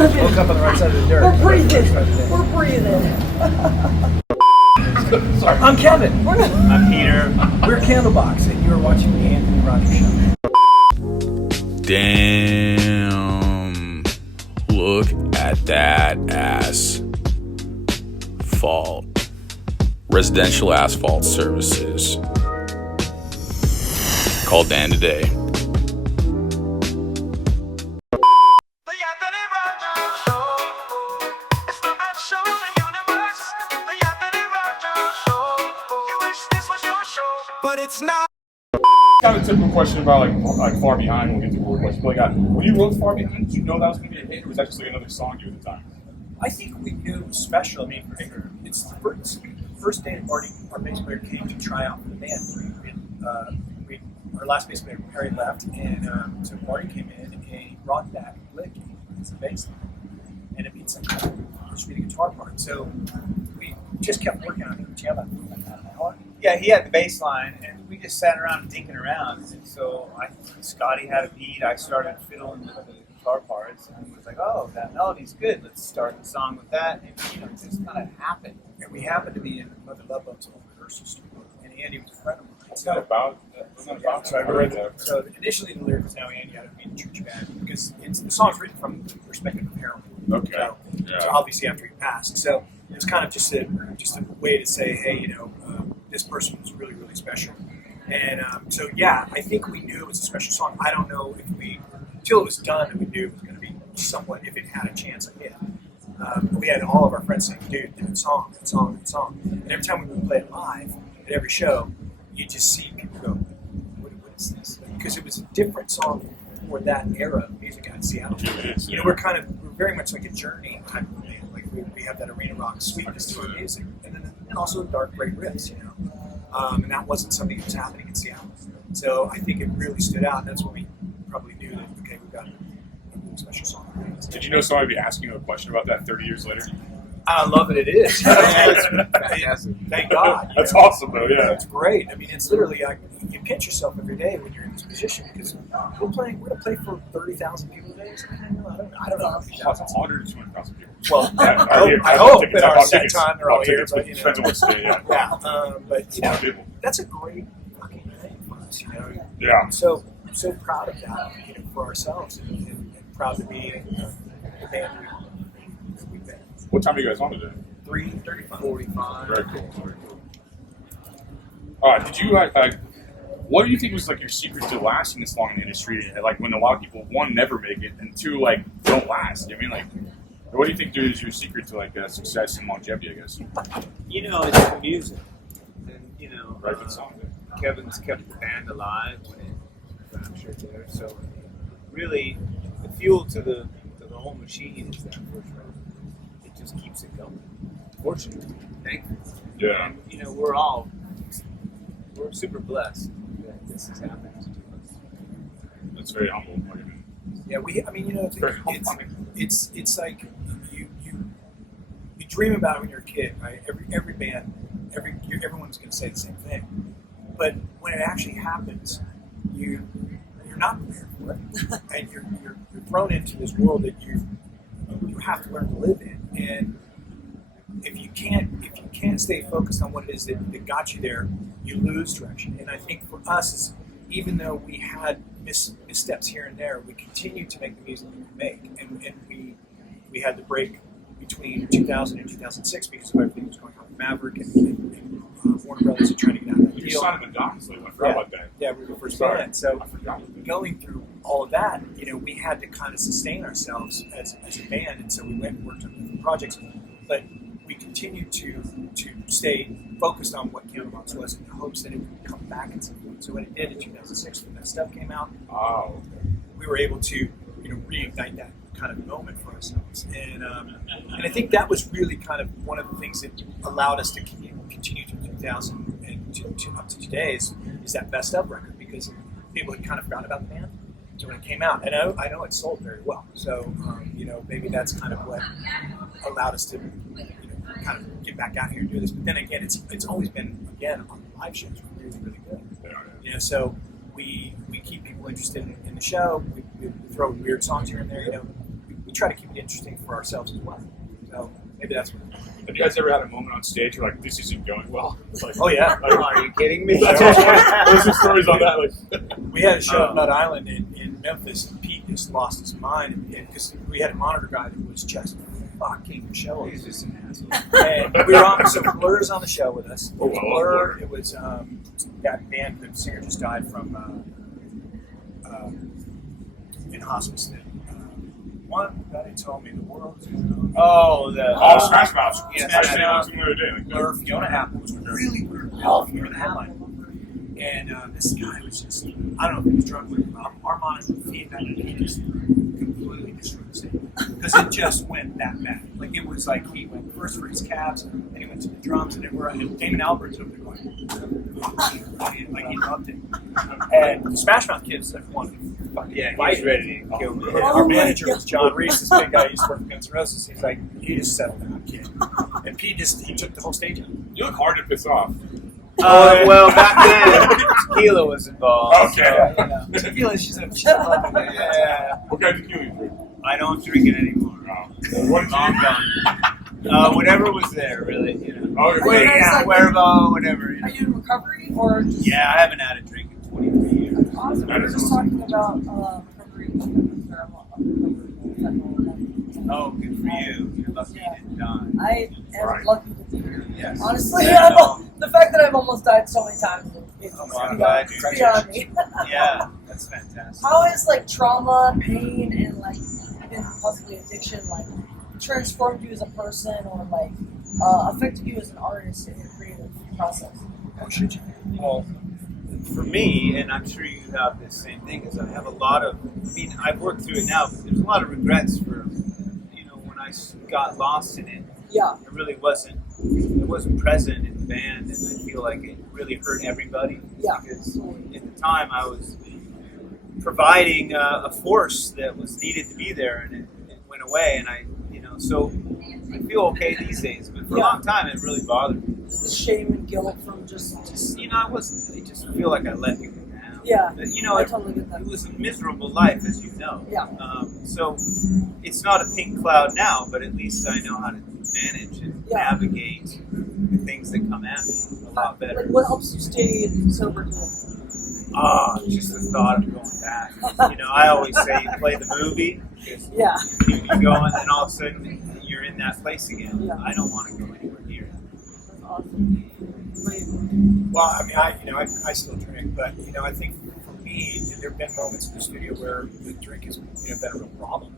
living. Woke up on the right side of the dirt. We're breathing. We're breathing. Sorry. I'm Kevin. I'm Peter. We're Candlebox, and you're watching the Anthony Rogers Show. Damn. Look at that asphalt. Residential asphalt services. Call Dan today. But it's not. Kind of a typical question about like far behind. We'll get to more questions. But when you wrote Far Behind, did you know that was going to be a hit, or was that just like another song you at the time? I think we knew it was special. I mean, it's the first day our bass player came to try out for the band. Our last bass player, Harry, left, and so Marty came in and he brought that lick as a bass line. And it means some kind of the guitar part. So we just kept working on it. We jammed on it for an hour. Yeah, he had the bass line, and we just sat around dinking around. And so Scotty had a beat. I started fiddling with the guitar parts, and he was like, "Oh, that melody's good. Let's start the song with that." And it just kind of happened. And we happened to be in Mother Love Boat's old rehearsal studio, and Andy was a friend of mine. It's not about. So I read that. So initially the lyrics, now Andy had to be in the church band because the song's written from the perspective of Harold. Okay. So obviously after he passed, so it was kind of just a way to say, hey, this person was really, really special. And so yeah, I think we knew it was a special song. I don't know if until it was done, that we knew it was going to be somewhat, if it had a chance of hit. We had all of our friends saying, dude, that song. And every time we would play it live at every show, you just see people go, what is this? Because it was a different song for that era of music out in Seattle. We're very much like a Journey type of band. Like we have that arena rock sweetness to our music, and also dark great riffs, and that wasn't something that was happening in Seattle. So I think it really stood out. And that's when we probably knew that we've got a really special song. Did you know somebody would be asking you a question about that 30 years later? I love that it is. Thank God. That's awesome, though. Yeah, it's great. I mean, it's literally you pinch yourself every day when you're in this position because we're going to play for 30,000 people today. I don't know. It's 100 to 200,000 people. Well, I hope in our set time they're all here, but depends on what state. Yeah. But that's a great fucking thing for us. Yeah. I'm so proud of that. For ourselves and proud to be the band we've been. What time are you guys on today? 3:35. 45. Very cool. Did you what do you think was like your secret to lasting this long in the industry? Like when a lot of people, one, never make it, and two, like don't last. You know what I mean, like, what do you think is your secret to like success and longevity? I guess. It's the music, and good song. Kevin's kept the band alive when it fractured there. So really, the fuel to the whole machine is that first record. It just keeps it going. Fortunately, thankfully. Yeah. And, we're super blessed that this has happened to us. That's very humble. Yeah, it's like you dream about it when you're a kid, right? Every band, everyone's going to say the same thing, but when it actually happens, you're not prepared for it, and you're thrown into this world that you have to learn to live in, and if you can't stay focused on what it is that got you there, you lose direction. And I think for us, even though we had missteps here and there, we continued to make the music that we make, and we had the break between 2000 and 2006 because of everything that was going on with Maverick and Warner Brothers and trying to get out of that deal. You signed the Dons, I forgot about that. Yeah, we were first band. So going through all of that, we had to kind of sustain ourselves as a band, and so we went and worked on different projects. But we continued to stay focused on what Candlebox was in the hopes that it would come back at some point. So when it did in 2006, when that stuff came out, we were able to reignite that kind of moment for ourselves. And I think that was really kind of one of the things that allowed us to continue to 2000 and to up to today is that Best Of record, because people had kind of forgotten about the band. So when it came out, and I know it sold very well. So maybe that's kind of what allowed us to kind of get back out here and do this. But then again, it's always been on live shows really, really good. So we keep people interested in the show. We throw weird songs here and there. We we try to keep it interesting for ourselves as well. So maybe that's what. Have you guys ever had a moment on stage where like this isn't going well? Like, Oh yeah. Are you kidding me? What's the stories on that? Like, We had a show at Nut Island in Memphis, and Pete just lost his mind because we had a monitor guy that was just fucking showing. He's just an asshole. And we were on, so Blur's on the show with us. Oh, I love Blur, Blur. it was that band, the singer just died from in hospice. That one guy told me the world is going on. Oh, the Smash Mouth. Yeah, Smash Smash Mouth. Mouth. The other day. Like, Blur, Fiona Apple was really weird. We were the headline. And this guy was just, I don't know if he was drunk with our monitor feedback, and he just completely destroyed the stage. Because it just went that bad. Like, it was like he went first for his cabs, then he went to the drums, and Damon Albert's over there going, like, he loved it. And the Smash Mouth kids have won. Yeah, he's ready to kill me. And our manager was John Reese, this big guy who used to work for Guns N' Roses. He's like, you just settled down, kid. And Pete he took the whole stage out. you look hard to piss off. Well, back then, tequila was involved. Okay. So, Tequila, she's loving it. yeah. What kind of tequila you drink? I don't drink it anymore. What did I'm you? done. Whatever was there, really. You know. Oh, Wait, okay. yeah. Cuervo, whatever. You Are know. you in recovery or just Yeah, I haven't had a drink in 23 years. awesome? We That were is just awesome. talking about recovery. Oh, good for you. You're lucky you didn't die. I am Right. lucky to be here. Yes. Honestly, Yeah, no. the fact that I've almost died so many times is Oh, I'm glad you it's beyond me. Yeah, that's fantastic. How is like trauma, pain, and like even possibly addiction like transformed you as a person or like affected you as an artist in your creative process? Oh, should you? Well, for me, and I'm sure you have the same thing, is I have a lot of, I mean, I've worked through it now, but there's a lot of regrets for, you know, when I got lost in it. Yeah. It really wasn't present in the band, and I feel like it really hurt everybody. Yeah. Because at the time I was providing a force that was needed to be there, and it went away, and so I feel okay these days, but for a long time it really bothered me. Just the shame and guilt from just I just feel like I let people down. yeah. But, I totally get that. it was a miserable life, as you know. Yeah. So it's not a pink cloud now, but at least I know how to manage and navigate the things that come at me a lot better. Like, what helps you stay sober today? Just the thought of going back. I always say play the movie, because Yeah. you keep going, and all of a sudden you're in that place again. Yeah. I don't want to go anywhere near it. That's awesome. Great. Well, I mean, I still drink, but I think for me, there have been moments in the studio where the drink has been a real problem.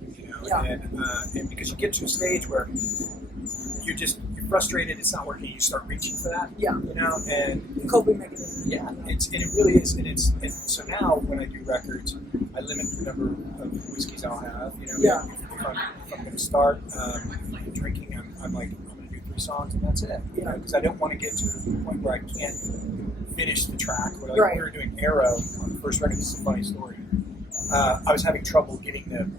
Yeah. And because you get to a stage where you're frustrated, it's not working, you start reaching for that. Yeah. And Coping mechanism. yeah, it really is, and so now when I do records, I limit the number of whiskeys I'll have. Yeah. If I'm going to start drinking, I'm like, I'm going to do 3 songs and that's it. Because I don't want to get to the point where I can't finish the track. Where, Right. we were doing Arrow on the first record. This is a funny story. I was having trouble getting to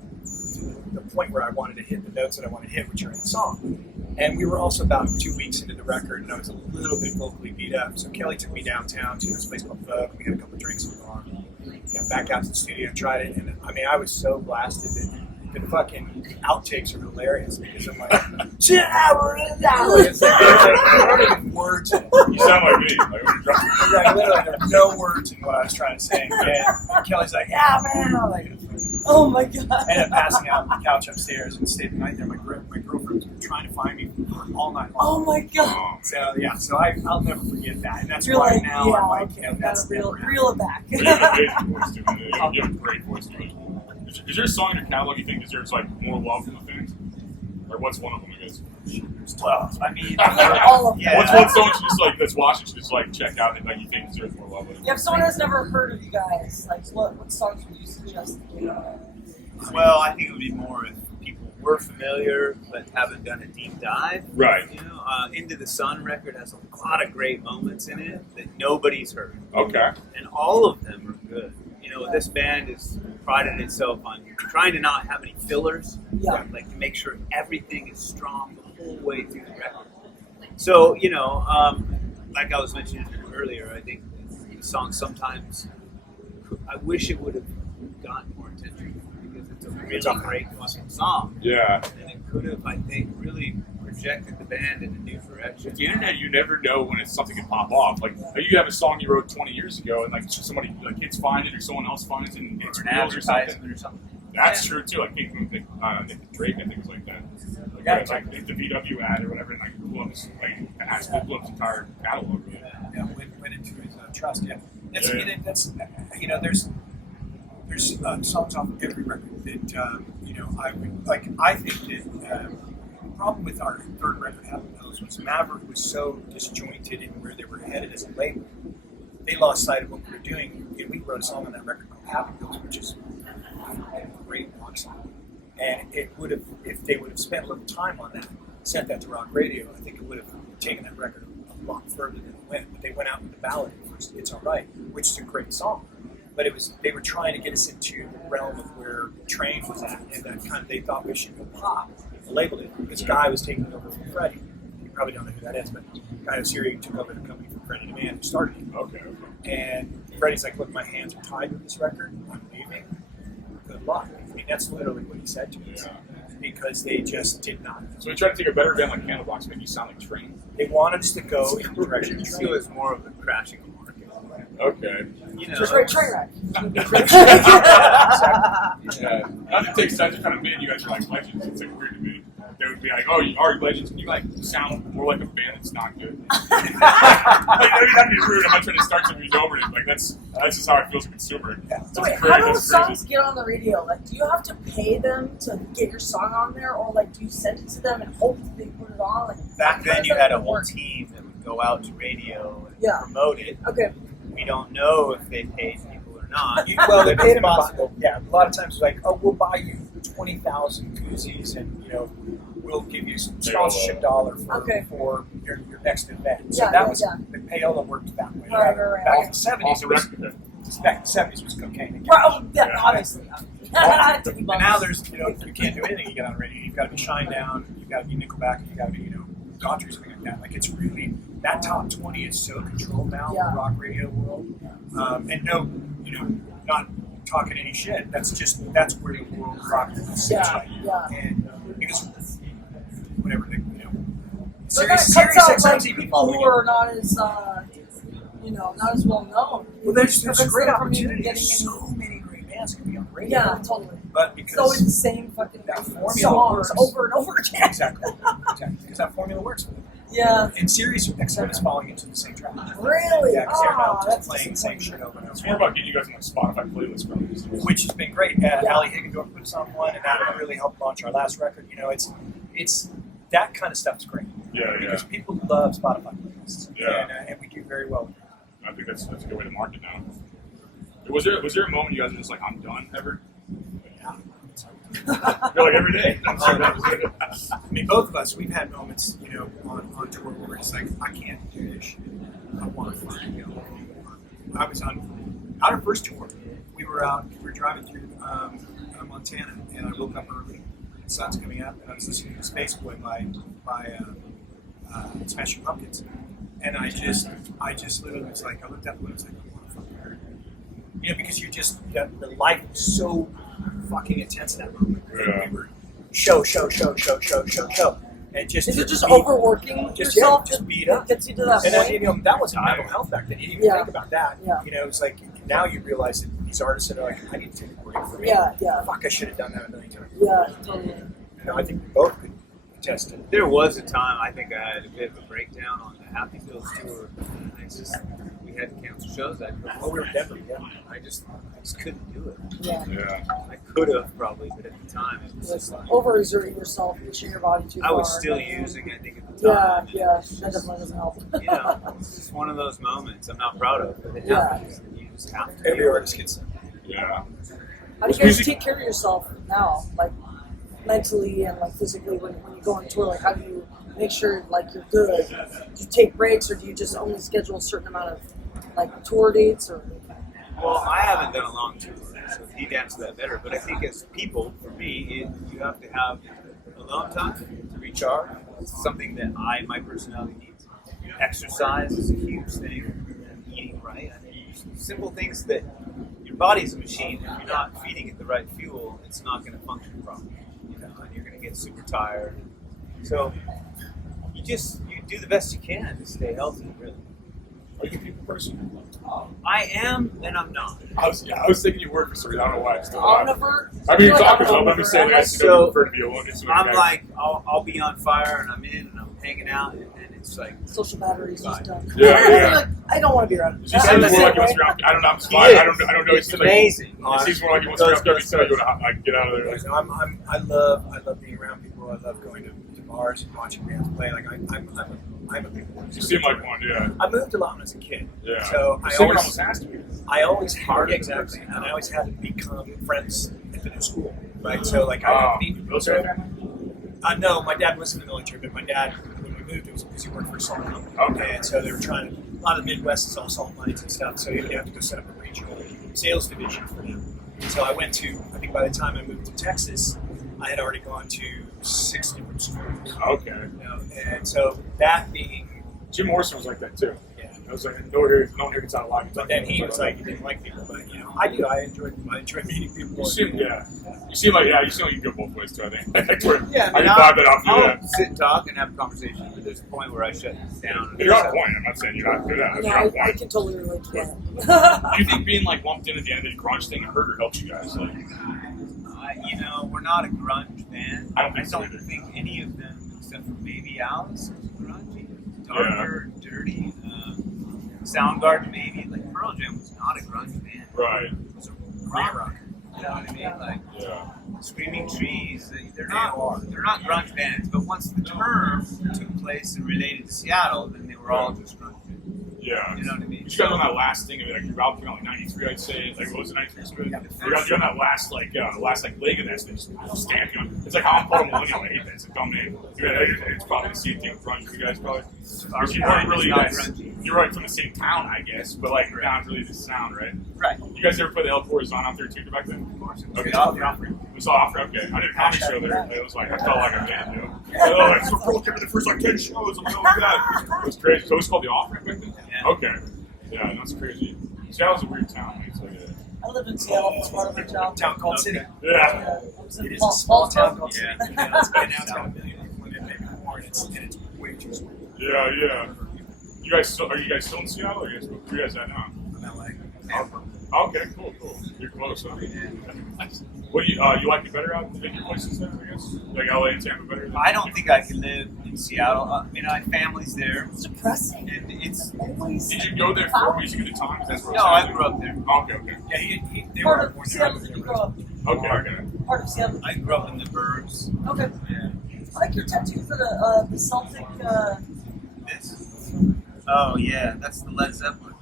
the point where I wanted to hit the notes that I wanted to hit, which are in the song. And we were also about 2 weeks into the record, and I was a little bit vocally beat up. So Kelly took me downtown to this place called Vogue. We had a couple of drinks in the bar. Got back out to the studio and tried it. And I mean, I was so blasted that the fucking outtakes are hilarious because I'm like, shit, it's like, there aren't even words in it. You sound like me. Like when you're drunk. Right, literally, there were no words in what I was trying to say. And Kelly's like, yeah, man. I'm like, Oh my god. I ended up passing out on the couch upstairs and stayed the night there. My girlfriend was trying to find me all night long. Oh my god. So yeah, I'll never forget that, and that's You're why like, now yeah, I'm like, okay, that's gotta never happened. reel it back. You have an amazing voice too. You have a great voice too. Is there a song in your catalog you think deserves like more love from the fans? Or what's one of them, I guess? Well, I mean, All of them. yeah. What's one song you just like that's watching just like check out and like you think deserves more love? Yeah, if someone has never heard of you guys, like what songs would you suggest? Well, I think it would be more if people were familiar but haven't done a deep dive. Right. Into the Sun record has a lot of great moments in it that nobody's heard. Okay. And all of them are good. This band has prided itself on trying to not have any fillers. Yeah. Like to make sure everything is strong the whole way through the record. So, like I was mentioning earlier, I think the song sometimes, I wish it would have gotten more attention because it's a really great fucking song. Yeah. And it could have, I think, really projected the band in a new direction. With the internet, you never know when it's something can pop off. Like you have a song you wrote 20 years ago, and like somebody, like kids find it, or someone else finds it, and it's Or an real or something. advertisement or something. That's true too. Like Nick Drake, I think, was like that. Like, Yeah, like the VW ad or whatever, and like blew up his, Asphalt blew up his entire catalog. Yeah, went into his trust. Yeah, that's you know, there's songs off every record that you know, I would like. I think that the problem with our third record, Happy Pills, was Maverick was so disjointed in where they were headed as a label. They lost sight of what we were doing. You know, we wrote a song on that record called Happy Pills, which is a great rock song. And it would have, if they would have spent a little time on that, sent that to rock radio, I think it would have taken that record a lot further than it went. But they went out with the ballad first, It's Alright, which is a great song. But it was, they were trying to get us into the realm of where Train was at, and that kind of, they thought we should go pop. They labeled it. This guy was taking it over from Freddie. You probably don't know who that is, but the guy who's here, he took over the company from Freddie DeMann, who started it. Okay. And Freddie's like, look, my hands are tied with this record. I'm leaving. Good luck. I mean, that's literally what he said to us. Yeah. Because they just did not. So we tried to take a better band like Candlebox, make you sound like Train. They wanted us to go in the direction of It Train. was more of a crashing the market. Okay. You know, Just right, train wreck. Yeah. Not to take sides, kind of made you guys are like legends. It's like weird to me. They would be like, "Oh, you are legends," and you like sound more like a band that's not good. Like, I mean, that'd be rude. I'm not trying to start something over it. Like that's just how I feel as a consumer. Yeah. So wait, how do those songs get on the radio? Like, do you have to pay them to get your song on there, or like, do you send it to them and hope that they put it on? Like, back how then does you that had a even whole work? team that would go out to radio and Yeah. promote it. Okay. We don't know if they paid people or not. Well, they paid him possible. yeah, a lot of times it's like, oh, we'll buy you 20,000 koozies, and you know, we'll give you some sponsorship dollar for your next event. So Yeah, that yeah, was yeah. the payola worked that way. Right. Back in the 70s, Off it the was record. back in the 70s was cocaine. Right, oh, yeah, Yeah. obviously. And now there's, you know, you can't do anything you get on radio. You've got to be Shinedown, you've got to be Nickelback, you've got to be, you know, Daughtry, something like that. Like, it's really, that top 20 is so controlled now in the rock radio world. And no, you know, not talking any shit. That's where the world of rock is. Yeah, yeah. And because, whatever, you know, So that Sirius cuts out XM like people who are not as, you know, not as well known. Well, there's Prevents great them from even opportunity. getting There's any- so many great bands can be on the radio. Yeah, totally. But because So it's the same fucking that formula songs works. over and over again. Exactly. Because that formula works for them. Yeah. And Sirius XM is falling into the same trap. Really? Yeah, because they're now that's just playing the same shit over and It's over. more about getting you guys on like Spotify playlists, probably. Which has been great. Allie Higgendorf put us on one, and that really helped launch our last record. You know, it's that kind of stuff is great. Yeah. Because people love Spotify playlists. Yeah. And we do very well with it. I think that's a good way to market now. Was there a moment you guys were just like, I'm done ever? You're like every day. I'm so done. I mean, both of us, we've had moments, you know, on tour where we're just like, I can't do this shit. I want to find you. I was on our first tour. We were driving through Montana, and I woke up early. The sun's coming up, and I was listening to Space Boy by Smashing Pumpkins. And I just literally was like, I looked up and I was like, I want to fucking hurt. You know, because the life was so fucking intense in that moment. Yeah. We were show. And just Is it to just beat- overworking just yourself? just beat up. Gets you to that And point? you know, that was mental health back then. You didn't even think about that. Yeah. You know, it's like now you realize that these artists that are like, I need to take a break from it. Yeah. Fuck, I should have done that a million times. Yeah, totally. You know, I think we both could attest to it. There was a time I think I had a bit of a breakdown on the Happy Pills tour. We had to cancel shows that year. Oh, we were in Denver, yeah. I just couldn't do it. Yeah. Yeah. I could have probably, but at the time it was just like Overexerting yourself, pushing your body too far. I was still using, I think, at the time. Yeah, that definitely doesn't help. You know, it's just one of those moments I'm not proud of, but it Yeah. happens. You just have to. Every artist gets it. Yeah. How do you guys take care of yourself now, like mentally and like physically when you go on tour? Like, how do you make sure like you're good? Do you take breaks, or do you just only schedule a certain amount of like tour dates? Or Well, I haven't done a long tour, so he answers that better. But I think as people, for me, you have to have alone time to recharge. It's something that my personality needs. Exercise is a huge thing. Eating right. I mean, simple things that you your body's a machine. If you're not feeding it the right fuel, it's not going to function properly. You know, and you're going to get super tired. So you do the best you can to stay healthy. Really. Are you a people person? I am, and I'm not. I was thinking you were for some reason. I don't know why. I'm still Omnivore? I mean, you're feel like talking I'm about. I'm just saying, I omnivore. see you prefer to be alone. I'm like, I'll be on fire, and I'm in, and I'm hanging out, and it's like, Social batteries just done. Yeah. Like, I don't want to be around. It just seems more like he wants to be around. I don't know. I'm smart. I don't know. It's amazing. It seems more like he wants to be around people. So you want to get out of there. Like, So I love being around people. I love going to bars and watching bands play. Like I'm a people person. you seem like one, yeah. I moved a lot when I was a kid. Yeah. So The I singer always almost has to be. yeah, exactly, and I always had to become friends at the new school, right? So like I would meet people. military? No, my dad was in the military, but my dad, when we moved, it was because he worked for a salt company. Okay. And so they were trying to, a lot of the Midwest is all salt mines and stuff, so you have to go set up a regional sales division for them. So I went to, I think by the time I moved to Texas, I had already gone to 6 different schools. Okay. You know, and so that being, Jim Morrison was like that too. yeah. I was like, no one here gets out alive. But then he was like, he didn't like people, but you know, I do. I enjoy meeting people. You seem like you go both ways too. I think. Yeah, I can vibe it off you. I'll Yeah. sit and talk and have a conversation, but there's a point where I shut down. You're on point. I'm not saying you're not good at it. No, You're on I point. can totally relate to that. Do you think being like lumped in at the end of the grunge thing hurt or helped you guys? Like, You know, we're not a grunge band. I don't think so either. think any of them, except for maybe Alice, was grungy. Darker, dirty. Soundgarden, maybe. Like Pearl Jam was not a grunge band. right? It was a rock. You know what I mean? Like Yeah. Screaming Trees. They're not grunge bands. But once the term took place and related to Seattle, then they were all just grunge bands. Yeah. You know what I mean? You guys on that last thing of it, like your album came out like '93, I'd say. Like what was it, '93 something? Yeah. You're on that last leg of this, and just stamping on. It's like how I'm called a millennial. I hate that. It's a dumb name. It's probably the same thing with grunge for you guys, probably. Our You weren't band really is not guys. grungy. You're right from the same town, I guess, but like not really the sound, right? Right. You guys ever play the L4 Zone out there too back then? Of course. Okay. Opry. It was off. Okay. I did a comedy show there. It was like I felt like a band, Oh, it's so cool. Came in the first like 10 shows. I'm like, oh god, it was crazy. So it was called the Offering back then. Yeah. Okay. Yeah, that's crazy. Seattle's a weird town. Man. It's like I lived in Seattle for part of my a job. town called City. yeah. I was in It is a Fall- small town Fallsburg. called City. Yeah. And now it's got a million people in it, maybe more, and it's way too small. Yeah. You guys still are you guys still in Seattle? Or where you guys at now? I'm LA. Okay, cool. You're close. Huh? What do you like it better out than your places there? I guess like LA and Tampa better. I don't think I could live in Seattle. I mean, I have families there, It's depressing. and it's. Always. Did you go there for music at the time? Is that where No, I grew up there. Okay. Yeah, they Part were of born Seattle there. did you grow up? Okay. Part of Seattle. I grew up in the burbs. Okay. Yeah. I like your tattoos of the Celtic. This. Oh yeah, that's the Led Zeppelin.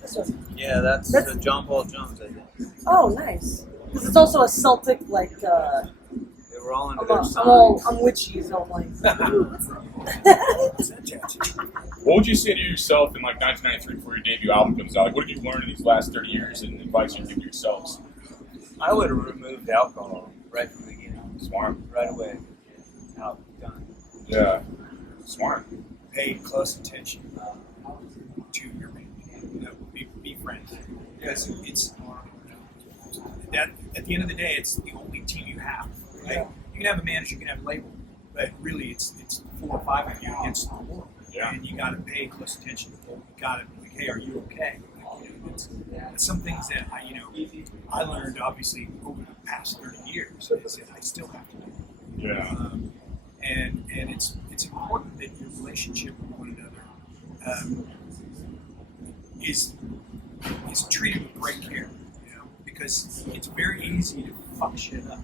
This one. Yeah, that's John Paul Jones, I think. Oh, nice. Because it's also a Celtic like. They were all into their songs. I'm witchy, so I'm like. What would you say to yourself in like 1993 before your debut album comes out? Like, what did you learn in these last 30 years and advice you give to yourselves? I would have removed alcohol right from the beginning. Smart. Right away. Out, done. Yeah. Smart. Pay close attention to your band. You know, be friends. Because it's that at the end of the day, it's the only team you have. Right? You can have a manager, you can have a label, but really, it's 4 or 5 of you against the world. Yeah. And you got to pay close attention to people. You got to be like, hey, are you okay? It's some things that I learned obviously over the past 30 years is that I still have to do. Yeah. And it's important that your relationship with one another is treated with great care, you know, because it's very easy to fuck shit up,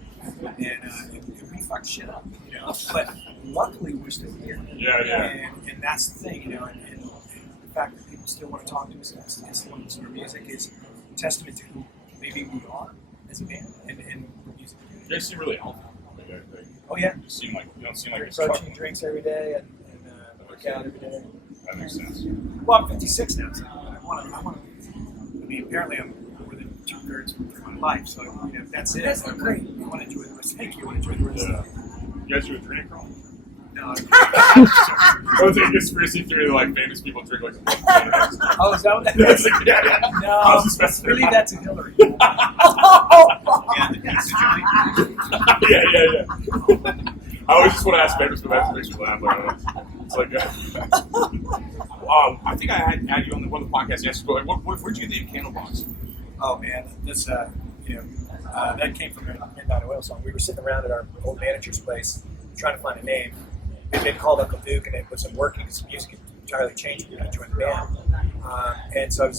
and we fuck shit up, you know. But luckily, we're still here. Yeah. And that's the thing, you know, and the fact that people still want to talk to us and still want to listen to our music is a testament to who maybe we are as a band and music. You guys seem really healthy. Oh yeah. You don't seem like Drink you're protein drinks every day and work out every day. That makes sense. Well, I'm 56 now, so I want to. I mean, apparently I'm more than 2/3 through my life, so you know, if that's it. That's I great. want to enjoy the rest. Thank you. I want to enjoy the rest. Yeah. You guys do a drink crawl? No. What's a conspiracy theory that like famous people drink like? Oh, is that what that That's is? like, yeah. No. I was just messing Really, around. that's a Hillary. Yeah, the pizza joint. yeah. I always just want to ask famous people that makes me laugh. It's like, I think I had you on one of the podcasts yesterday. Where'd you get the Candlebox? Oh man, this that came from a Midnight Oil song. We were sitting around at our old manager's place trying to find a name. We'd been called Uncle Duke, and it wasn't working because the music had entirely changed when I joined the band. And so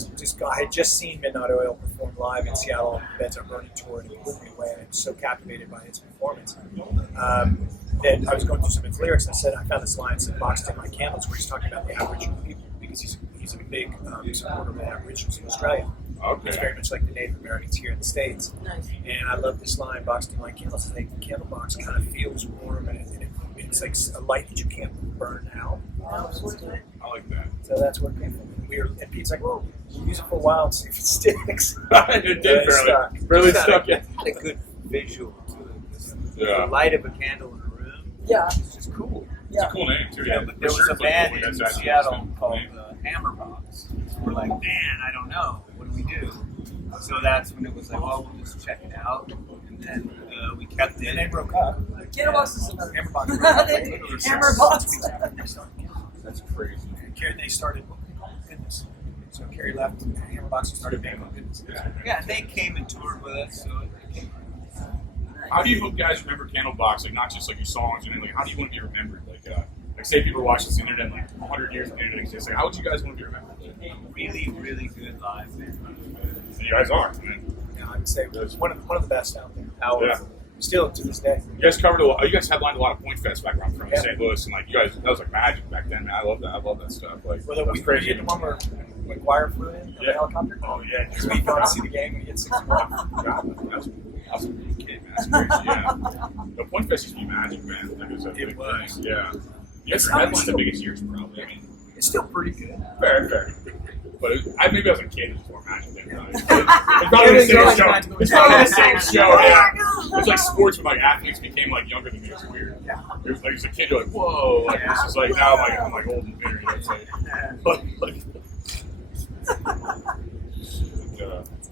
I had just seen Midnight Oil perform live in Seattle on the Beds Are Burning tour, and it blew me away. And I was so captivated by its performance that I was going through some of his lyrics, and I found this line in Boxed in My Candles where he's talking about the Aboriginal people, because he's a big supporter of the Aboriginals in Australia. Okay. It's very much like the Native Americans here in the States. Nice. And I love this line, Boxed in My Candles. I think the Candlebox kind of feels warm, and it's like a light that you can't burn out. Absolutely. I like that. So that's where it came from. And Pete's like, well, we'll use it for a while and see if it sticks. It did barely stuck. Yeah. Had a good visual to it. Yeah. The light of a candle in a room. Yeah. It's just cool. Yeah. Cool name too. Yeah, Yeah, but there was a band in Seattle called Hammerbox. We're like, man, I don't know. What do we do? So that's when it was like, well, we'll just check it out. And then we kept it. And they broke up. Candlebox is another. Hammerbox. Hammerbox. That's crazy. They started, oh goodness. So Carrie left, and Hammerbox started making goodness. Yeah, and they came and toured with us. So it came. How do you hope guys remember Candlebox? Like not just like your songs and like how do you want to be remembered? Like say people are watching this internet like 100 years of the internet exists. Like how would you guys want to be remembered? Really, really good live band. And you guys are, man. Yeah, I would say it was one of the best out there. Yeah. Still to this day. You guys covered a lot. You guys headlined a lot of Point Fest back around from Yeah. St. Louis, and like you guys, that was like magic back then, man. I love that. I love that stuff. Like Well, that's we crazy. did the one where McGuire flew in the helicopter. Oh yeah, Because we got to see the game and we had 6 more. God, that's a kid, man. That's crazy. Yeah. The Point Fest used to be magic, man. Like, it was a big was. thing. Yeah. You guys headlined the biggest years, probably. I mean, It's still pretty good. fair. But maybe I was a kid, it was more magic than that. It's probably the same show. It's probably the same show. Yeah. It's like sports when like athletes became like younger than me. It's weird. Yeah. It was like as a kid, you're like, whoa. Like this is like now I'm like old and bitter. You know what I'm saying?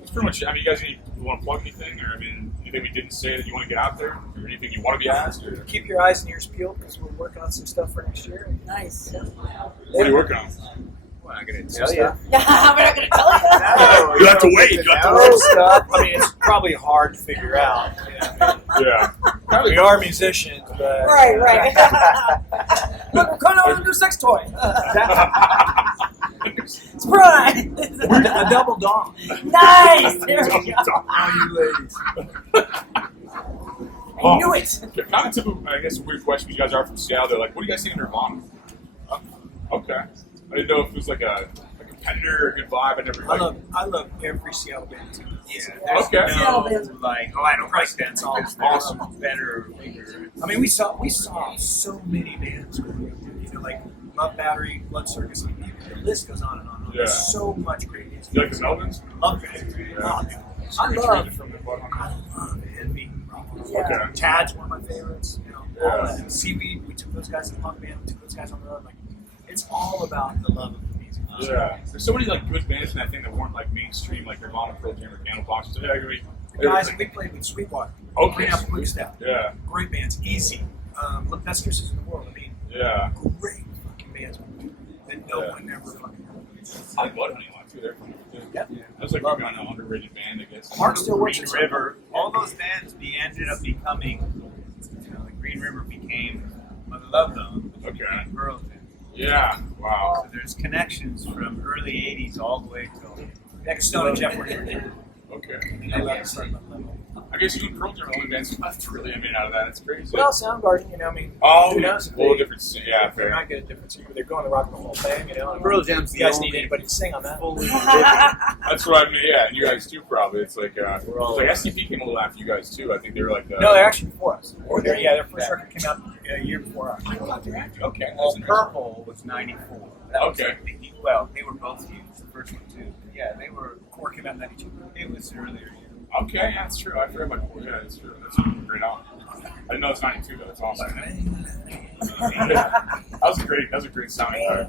It's pretty much. I mean, you guys want to plug anything, or I mean, anything we didn't say that you want to get out there, or anything you want to be asked, or Keep your eyes and ears peeled because we're working on some stuff for next year. Nice. what are you working on? We're not going to Some tell you. stuff. We're not going to tell you. You have to wait. You have to Some stuff. I mean, it's probably hard to figure out. Yeah. We are musicians, but Right. Look, we're kind of under sex toy. It's pride. We're a double dong. Nice. There we go. All you ladies. I knew it. Kind of typical, I guess, a weird question. You guys are from Seattle. They're like, what do you guys think of Nirvana? Okay. I didn't know if it was like a competitor or a good vibe. I never. I love every Seattle band too. Yeah. Okay. Seattle bands. Like, I don't like that song. It's awesome. Better or bigger. I mean, we saw so many bands growing up. You know, like Love Battery, Blood Circus. I mean, the list goes on and on. Yeah. There's so much great music. You like the Melvins? Love it. Yeah. I love. From the bottom. I love Envy. Yeah. Okay. Tad's one of my favorites. You know, all Yeah. of them. Seaweed. We took those guys in the punk band. We took those guys on the road. Like, it's all about the love of the music. Yeah. There's so many like good bands in that thing that weren't like mainstream, like Nirvana, Pearl Jam, or Candlebox. So, yeah, The guys we played with Sweetwater. Okay. Green Apple Quick Step. Yeah. Great bands. Easy. The best dresses in the world. I mean, Yeah. great fucking bands that no Yeah. one ever fucking heard. I like Bloodhoney a lot too. They're fun. Yeah. That's like a kind of underrated band, I guess. Mark still works Green at River. All those bands ended up becoming, like Green River became Mother Love Bone. Okay. Pearl Jam. Yeah. Wow. So there's connections from early 80s all the way till Next Stone and Jeff were here. Okay. And they left starting on level. I guess you and Pearl Jam are the only bands left really. I mean, out of that, it's crazy. Well, Soundgarden, you know, I mean, Oh, who yeah. knows if Well, they- different. Yeah, they're fair. not good at different singer. They're going to Rock and Roll Hall of Fame, you know. and Pearl Jam's if you guys the need only anybody to sing on that. fully That's what I mean. Yeah, and you guys too, probably. It's like, We're all- like STP came a little after you guys too. I think they were like. No, they're actually before us. Their first record came out a year before us. Okay. Well, That's Purple was 94. That was Okay. like well, they were both huge. The first one too. Yeah, they were. Core came out in 92. It was earlier. Okay, yeah, that's true. I forgot about Corey. Yeah, that's true. That's a great album. I didn't know it's 92 though. That's awesome. That was a great sounding card.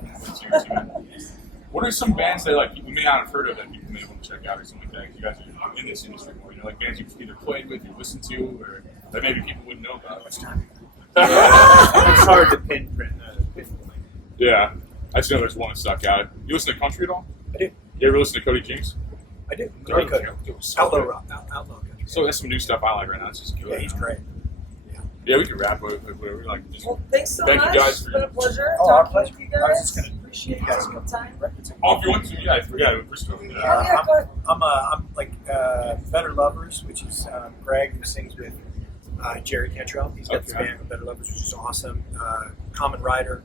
What are some bands that like people may not have heard of that people may want to check out or something like that? You guys are in this industry more, bands you've either played with, you listened to, or that maybe people wouldn't know about. It's hard to pinpoint. Yeah, I just know there's one that stuck out. You listen to country at all? I do. You ever listen to Cody Jinks? I do. So Outlaw good. rock, outlaw country. So that's some new stuff I like right now. It's just good. Yeah, he's great. Yeah, we can rap with whatever. Like, just, Well, thanks so thank much. you guys It's for been a pleasure Oh, our talking pleasure. with you I was guys. just gonna- Appreciate you guys your can time. Oh, if you want to, yeah, I forgot. We're still. Oh, yeah, go ahead. I'm like Better Lovers, which is Greg who sings with Jerry Cantrell. He's got this Okay. band with Better Lovers, which is awesome. Common Rider,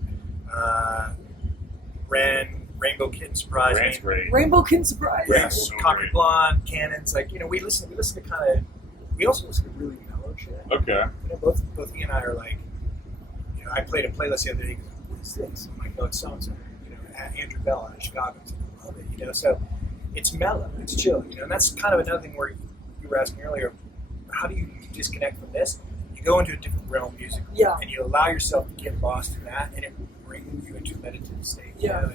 Rainbow Kitten Surprise. Rand's great. Rainbow Can Surprise. Yeah, so Concrete great. Blonde, Cannons. Like we listen to kind of. We also listen to really mellow shit. Okay. Both he and I are like. I played a playlist the other day. What is this? I'm like, no, it's so-and-so. Andrew Bell out of Chicago. I love it. So it's mellow, it's chill. And that's kind of another thing where you were asking earlier. How do you disconnect from this? You go into a different realm musically, Yeah. and you allow yourself to get lost in that, and it will bring you into a meditative state. Yeah.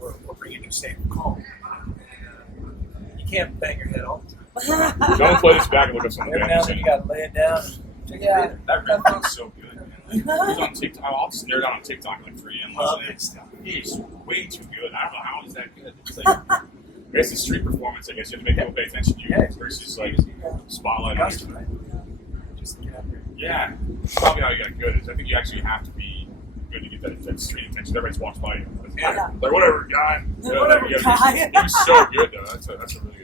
Or bring you into a state of calm. You can't bang your head all the time. Don't play this back and look up some Every now bands. and then you gotta lay it down. And take Yeah. a breather. That rap is so good, man. He's on TikTok. I'll just nerd out on TikTok like 3 a.m. Love listening. it stuff. He's way too good. I don't know how he's that good. It's like, I guess the street performance. I guess you have to make people pay attention to you versus like spotlight. Got to, right? Just get out there. Yeah, probably how you get good is I think you actually have to be good to get that street attention. Everybody just walks by you. Yeah. Like whatever, guy. Whatever, Like, guy. He's so good though. That's a really good.